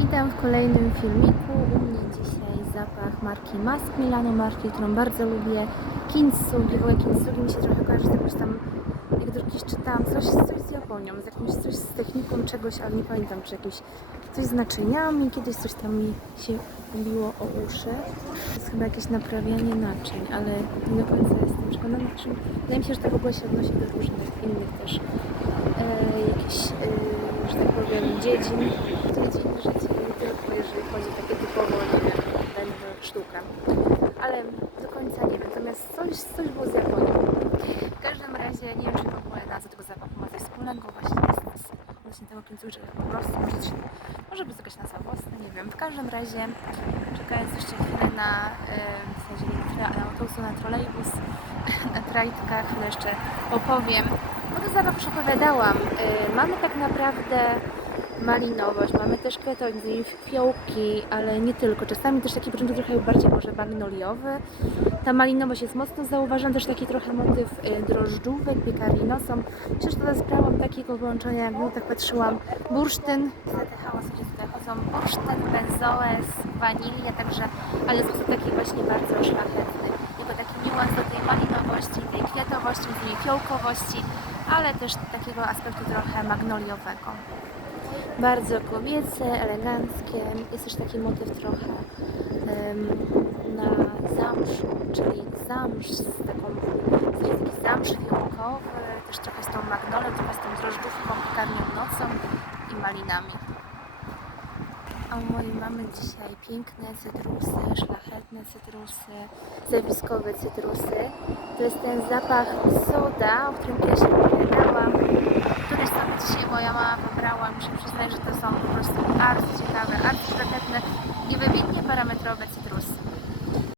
Witam w kolejnym filmiku. U mnie dzisiaj zapach marki Mask Milano, marki, którą bardzo lubię. Kintsugi, w Kintsugi mi się trochę kojarzy z jakąś tam, jak kiedyś czytałam, coś, coś z Japonią, z jakimś, coś z techniką czegoś, ale nie pamiętam, czy jakieś, coś z naczyniami, kiedyś coś tam mi się biło o uszy. To jest chyba jakieś naprawianie naczyń, ale nie do końca jestem przekonana. Zresztą Wydaje mi się, że to w ogóle się odnosi do różnych innych też e, e, tak powiem, dziedzin, dziedzin życia, nie tylko jeżeli chodzi o takie typowo, nie wiem, sztukę. Ale do końca nie wiem, natomiast coś, coś było z Japonią. W każdym razie nie wiem, czy w ogóle nazwa tego zapachu ma coś wspólnego właśnie z, właśnie tego końcówka, po prostu może, coś, może być jakaś nazwa własna, nie wiem. W każdym razie czekając jeszcze chwilę na, w sensie nie tra- na autobus, na trolejbus, na trajtka, chwilę jeszcze opowiem. No to zabaw już opowiadałam. Y, mamy tak naprawdę malinowość, mamy też kwiatownik, fiołki, ale nie tylko. Czasami też taki początek trochę bardziej może magnoliowy. Ta malinowość jest mocno zauważona, też taki trochę motyw y, drożdżówek, piekarino są. Że to zbrałam takiego połączenia, jak tak patrzyłam, bursztyn, niestety hałas tutaj chodzą, bursztyn, benzoes, wanilia, także, ale sposób taki właśnie bardzo szlachetny. Jako taki niuans do tej malinowości, tej kwiatowości, tej fiołkowości, ale też takiego aspektu trochę magnoliowego. Bardzo kobiece, eleganckie. Jest też taki motyw trochę em, na zamszu, czyli zamsz z taką, jest taki zamsz fiołkowy, też trochę z tą magnolem, trochę z tą drożdżówką, piekarnią nocą i malinami. A u mojej mamy dzisiaj piękne cytrusy, szlachetne cytrusy, zjawiskowe cytrusy. To jest ten zapach soda, o którym kiedyś opowiadałam, który sobie dzisiaj moja mama wybrała. Muszę przyznać, że to są po prostu arcy ciekawe,